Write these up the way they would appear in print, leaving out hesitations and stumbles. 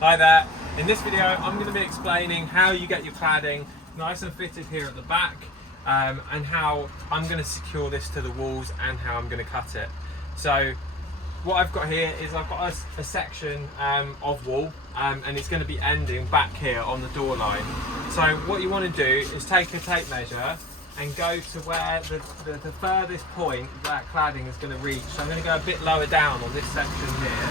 Hi there. In this video I'm going to be explaining how you get your cladding nice and fitted here at the back, and how I'm going to secure this to the walls and how I'm going to cut it. So what I've got here is I've got a section of wall, and it's going to be ending back here on the door line. So what you want to do is take a tape measure and go to where the furthest point that cladding is going to reach. So I'm going to go a bit lower down on this section here.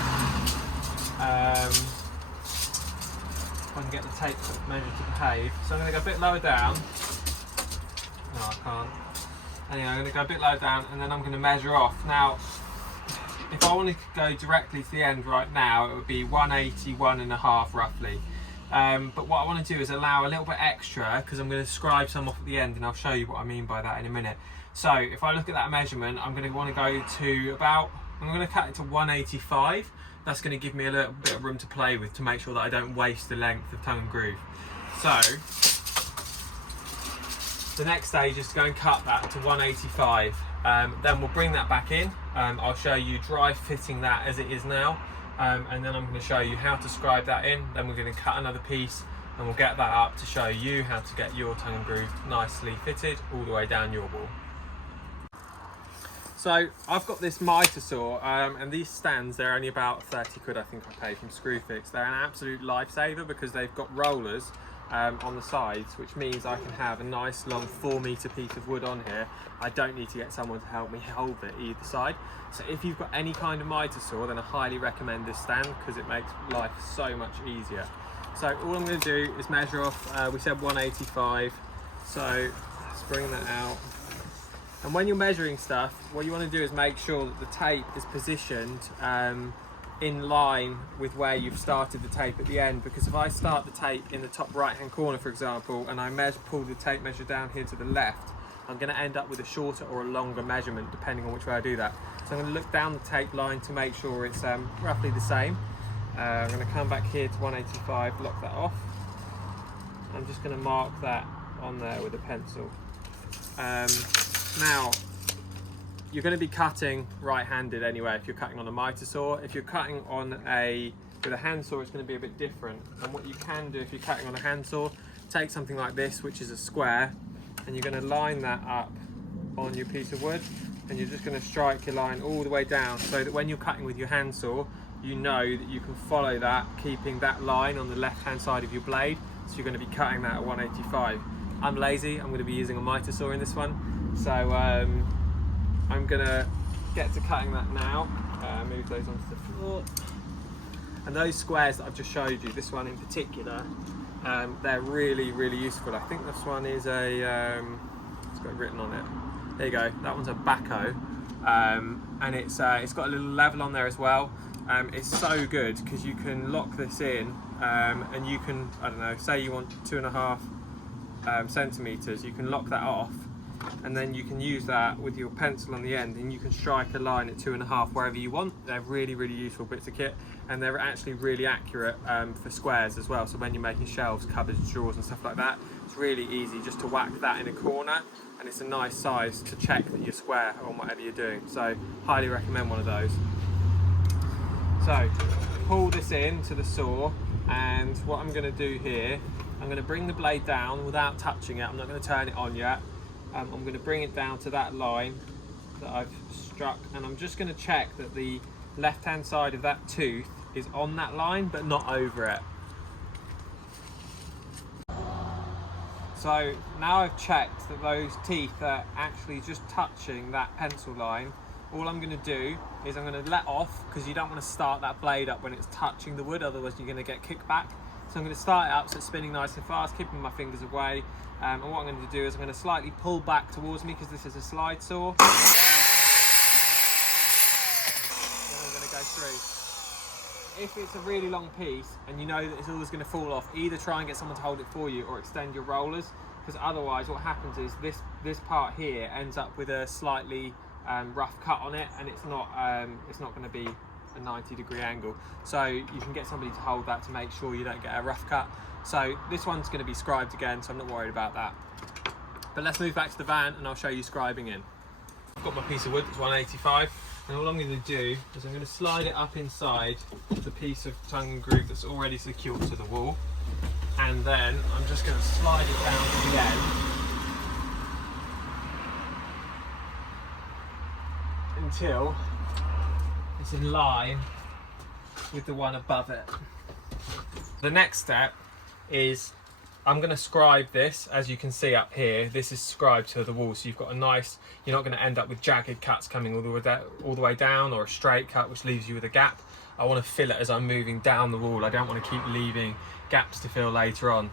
If I can get the tape measure to behave. So I'm going to go a bit lower down. No, I can't. Anyway, I'm going to go a bit lower down and then I'm going to measure off. Now, if I wanted to go directly to the end right now, it would be 181.5 roughly. But what I want to do is allow a little bit extra, because I'm going to scribe some off at the end and I'll show you what I mean by that in a minute. So if I look at that measurement, I'm going to want to go to about, I'm going to cut it to 185. That's going to give me a little bit of room to play with to make sure that I don't waste the length of tongue and groove. So the next stage is to go and cut that to 185. Then we'll bring that back in. I'll show you dry fitting that as it is now. And then I'm going to show you how to scribe that in. Then we're going to cut another piece and we'll get that up to show you how to get your tongue and groove nicely fitted all the way down your wall. So I've got this mitre saw, and these stands, they're only about 30 quid I think I paid from Screwfix. They're an absolute lifesaver because they've got rollers on the sides, which means I can have a nice long 4 metre piece of wood on here. I don't need to get someone to help me hold it either side. So if you've got any kind of mitre saw, then I highly recommend this stand because it makes life so much easier. So all I'm going to do is measure off, we said 185, so let's bring that out. And when you're measuring stuff, what you want to do is make sure that the tape is positioned in line with where you've started the tape at the end, because if I start the tape in the top right hand corner, for example, and I pull the tape measure down here to the left, I'm going to end up with a shorter or a longer measurement depending on which way I do that. So I'm going to look down the tape line to make sure it's roughly the same. I'm going to come back here to 185, lock that off. I'm just going to mark that on there with a pencil. Now, you're going to be cutting right-handed anyway if you're cutting on a mitre saw. If you're cutting on with a hand saw, it's going to be a bit different. And what you can do if you're cutting on a hand saw, take something like this, which is a square, and you're going to line that up on your piece of wood, and you're just going to strike your line all the way down so that when you're cutting with your hand saw, you know that you can follow that, keeping that line on the left-hand side of your blade. So you're going to be cutting that at 185. I'm lazy, I'm going to be using a mitre saw in this one. So I'm going to get to cutting that now. Move those onto the floor. And those squares that I've just showed you, this one in particular, they're really, really useful. I think this one is a, it's got written on it. There you go, that one's a backhoe. And it's got a little level on there as well. It's so good because you can lock this in, and you can, I don't know, say you want 2.5 centimetres, you can lock that off, and then you can use that with your pencil on the end and you can strike a line at 2.5 wherever you want. They're really, really useful bits of kit, and they're actually really accurate for squares as well. So when you're making shelves, cupboards, drawers and stuff like that, it's really easy just to whack that in a corner, and it's a nice size to check that you're square on whatever you're doing. So highly recommend one of those. So pull this in to the saw, and what I'm going to do here, I'm going to bring the blade down without touching it. I'm not going to turn it on yet. I'm going to bring it down to that line that I've struck, and I'm just going to check that the left hand side of that tooth is on that line but not over it. So now I've checked that those teeth are actually just touching that pencil line. All I'm going to do is I'm going to let off, because you don't want to start that blade up when it's touching the wood, otherwise you're going to get kickback. So I'm going to start it up so it's spinning nice and fast, keeping my fingers away. And what I'm going to do is I'm going to slightly pull back towards me because this is a slide saw. Then I'm going to go through. If it's a really long piece and you know that it's always going to fall off, either try and get someone to hold it for you or extend your rollers, because otherwise what happens is this part here ends up with a slightly rough cut on it, and it's not going to be a 90-degree angle. So you can get somebody to hold that to make sure you don't get a rough cut. So this one's going to be scribed again, so I'm not worried about that. But let's move back to the van and I'll show you scribing in. I've got my piece of wood, it's 185. And all I'm going to do is I'm going to slide it up inside the piece of tongue and groove that's already secured to the wall, and then I'm just going to slide it down to the end until it's in line with the one above it. The next step is I'm going to scribe this. As you can see up here, this is scribed to the wall, so you've got a nice, you're not going to end up with jagged cuts coming all the way down, or a straight cut which leaves you with a gap. I want to fill it as I'm moving down the wall. I don't want to keep leaving gaps to fill later on.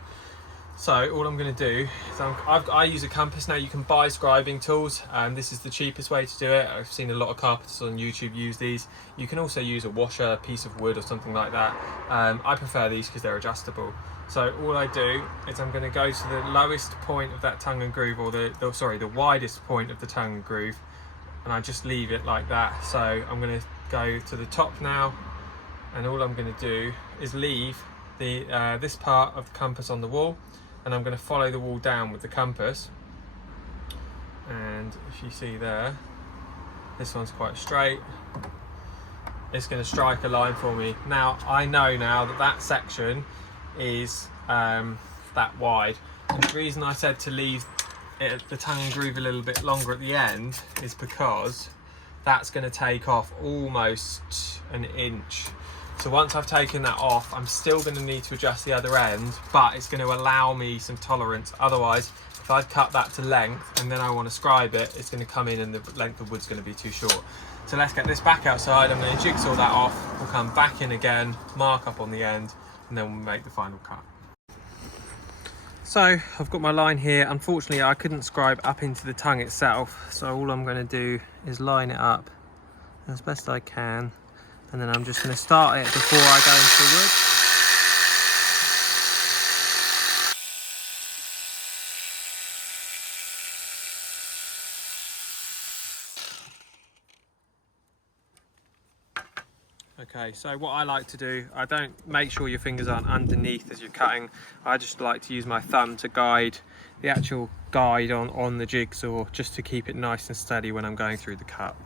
So all I'm going to do is I use a compass. Now you can buy scribing tools, this is the cheapest way to do it. I've seen a lot of carpenters on YouTube use these. You can also use a washer, a piece of wood or something like that. I prefer these because they're adjustable. So all I do is I'm going to go to the lowest point of that tongue and groove, or the widest point of the tongue and groove, and I just leave it like that. So I'm going to go to the top now, and all I'm going to do is leave the this part of the compass on the wall, and I'm going to follow the wall down with the compass. And if you see there, this one's quite straight. It's going to strike a line for me. Now I know now that that section is that wide, and the reason I said to leave it, the tongue and groove, a little bit longer at the end is because that's going to take off almost an inch. So once I've taken that off, I'm still going to need to adjust the other end, but it's going to allow me some tolerance. Otherwise, if I'd cut that to length and then I want to scribe it, it's going to come in and the length of wood's going to be too short. So let's get this back outside. I'm going to jigsaw that off. We'll come back in again, mark up on the end, and then we'll make the final cut. So I've got my line here. Unfortunately, I couldn't scribe up into the tongue itself. So all I'm going to do is line it up as best I can. And then I'm just going to start it before I go into the wood. Okay, so what I like to do, I don't make sure your fingers aren't underneath as you're cutting. I just like to use my thumb to guide the actual guide on the jigsaw, just to keep it nice and steady when I'm going through the cut.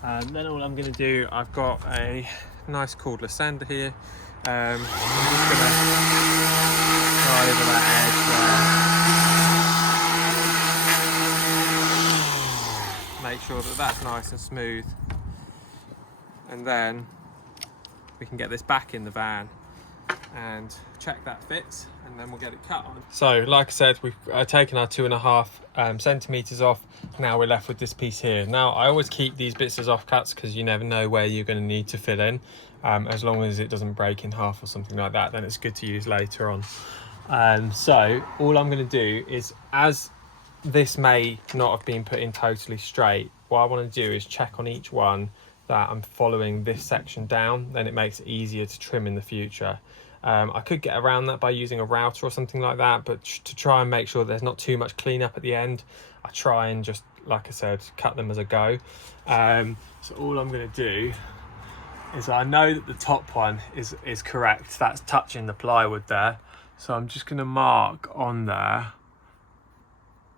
And then all I'm going to do, I've got a nice cordless sander here. I'm just going to go over that edge there. Make sure that that's nice and smooth. And then we can get this back in the van and check that fits, and then we'll get it cut on. So like I said, we've taken our 2.5 centimeters off. Now we're left with this piece here. Now I always keep these bits as offcuts because you never know where you're going to need to fill in. As long as it doesn't break in half or something like that, then it's good to use later on. So all I'm going to do is, as this may not have been put in totally straight, what I want to do is check on each one that I'm following this section down. Then it makes it easier to trim in the future. I could get around that by using a router or something like that, but to try and make sure there's not too much cleanup at the end, I try and just, like I said, cut them as I go. So all I'm going to do is, I know that the top one is correct, that's touching the plywood there, so I'm just going to mark on there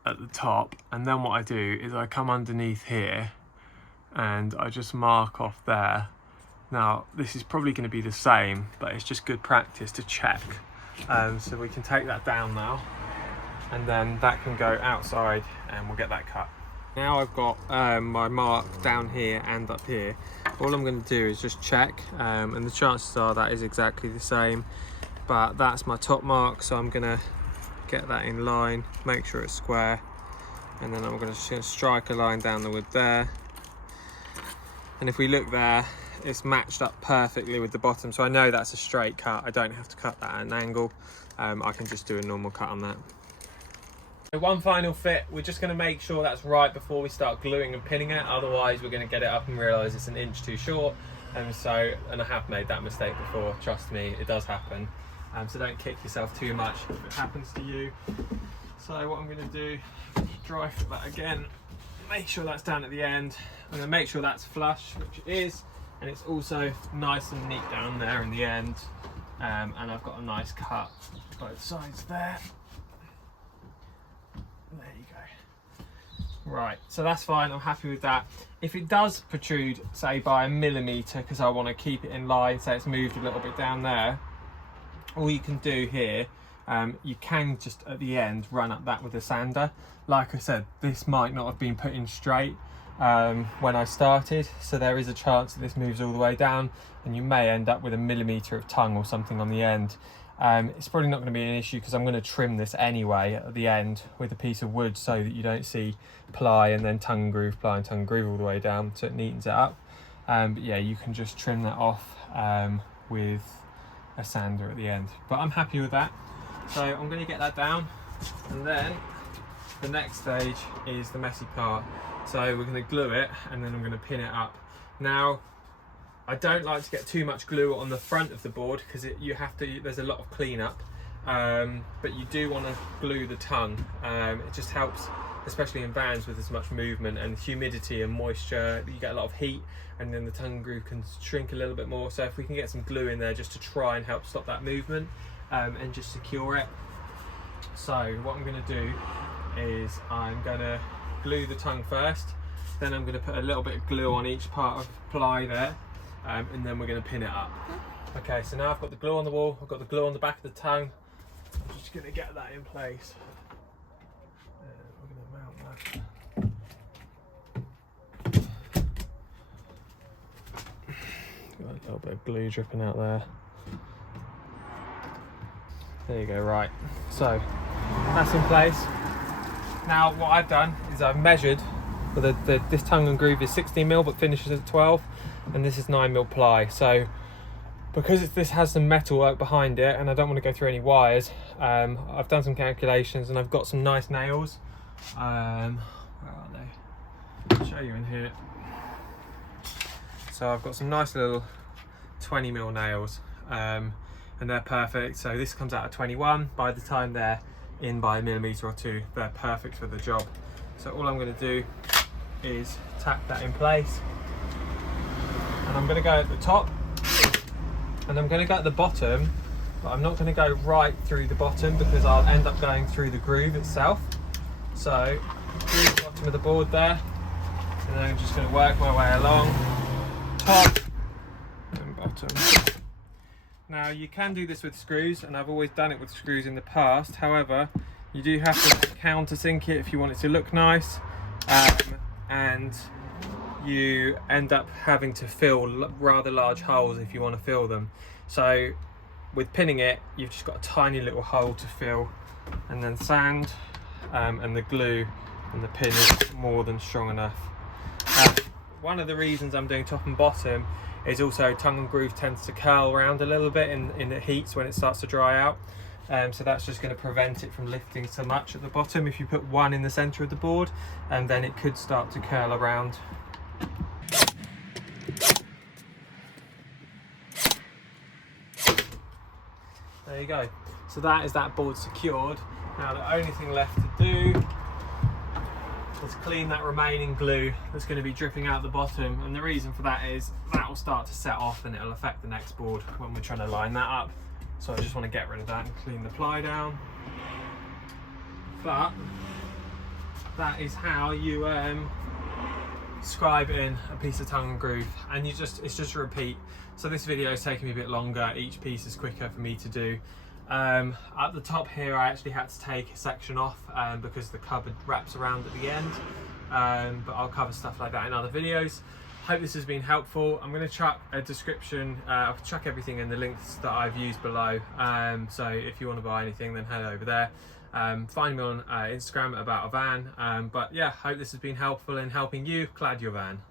at the top, and then what I do is I come underneath here and I just mark off there. Now this is probably going to be the same, but it's just good practice to check. So we can take that down now, and then that can go outside and we'll get that cut. Now I've got my mark down here and up here. All I'm going to do is just check, and the chances are that is exactly the same, but that's my top mark, so I'm going to get that in line, make sure it's square, and then I'm going to strike a line down the wood there. And if we look there, it's matched up perfectly with the bottom, so I know that's a straight cut. I don't have to cut that at an angle. I can just do a normal cut on that. So one final fit, we're just going to make sure that's right before we start gluing and pinning it, otherwise we're going to get it up and realise it's an inch too short. And I have made that mistake before, trust me, it does happen. So don't kick yourself too much if it happens to you. So what I'm going to do, dry fit that again, make sure that's down at the end. I'm going to make sure that's flush, which it is, and it's also nice and neat down there in the end. And I've got a nice cut both sides there. There you go. Right, so that's fine, I'm happy with that. If it does protrude, say by 1 millimetre, because I want to keep it in line, say it's moved a little bit down there, all you can do here, you can just at the end run up that with a sander. Like I said, this might not have been put in straight when I started, so there is a chance that this moves all the way down and you may end up with 1 millimetre of tongue or something on the end. It's probably not going to be an issue because I'm going to trim this anyway at the end with a piece of wood so that you don't see ply and then tongue and groove, ply and tongue and groove all the way down, so it neatens it up. But yeah, you can just trim that off with a sander at the end. But I'm happy with that. So I'm going to get that down, and then the next stage is the messy part. So we're going to glue it and then I'm going to pin it up. Now, I don't like to get too much glue on the front of the board because there's a lot of cleanup, but you do want to glue the tongue. It just helps, especially in vans with as much movement and humidity and moisture. You get a lot of heat and then the tongue and groove can shrink a little bit more. So if we can get some glue in there just to try and help stop that movement and just secure it. So what I'm going to do is I'm going to glue the tongue first, then I'm going to put a little bit of glue on each part of ply there. And then we're going to pin it up. Okay, so now I've got the glue on the wall, I've got the glue on the back of the tongue. I'm just going to get that in place. We're going to mount that. Got a little bit of glue dripping out there. There you go, right. So that's in place. Now what I've done is I've measured, this tongue and groove is 16mm but finishes at 12. And this is 9mm ply. So because this has some metal work behind it and I don't want to go through any wires, I've done some calculations and I've got some nice nails. Where are they? I'll show you in here. So I've got some nice little 20mm nails and they're perfect. So this comes out at 21. By the time they're in by 1 millimetre or 2, they're perfect for the job. So all I'm going to do is tack that in place. And I'm going to go at the top and I'm going to go at the bottom, but I'm not going to go right through the bottom because I'll end up going through the groove itself. So through the bottom of the board there, and then I'm just going to work my way along, top and bottom. Now you can do this with screws, and I've always done it with screws in the past. However, you do have to countersink it if you want it to look nice, and you end up having to fill rather large holes if you want to fill them. So with pinning it, you've just got a tiny little hole to fill, and then sand and the glue and the pin is more than strong enough. One of the reasons I'm doing top and bottom is also tongue and groove tends to curl around a little bit in the heats when it starts to dry out. So that's just going to prevent it from lifting so much at the bottom. If you put one in the centre of the board, and then it could start to curl around. There you go. So that is that board secured. Now the only thing left to do is clean that remaining glue that's going to be dripping out the bottom, and the reason for that is that will start to set off and it'll affect the next board when we're trying to line that up. So I just want to get rid of that and clean the ply down. But that is how you scribe in a piece of tongue and groove, and it's just a repeat. So this video is taking me a bit longer, each piece is quicker for me to do. At the top here I actually had to take a section off because the cupboard wraps around at the end, but I'll cover stuff like that in other videos. Hope this has been helpful. I'm going to chuck a description, I'll chuck everything in the links that I've used below, so if you want to buy anything then head over there. Find me on Instagram at About a Van, but yeah, hope this has been helpful in helping you clad your van.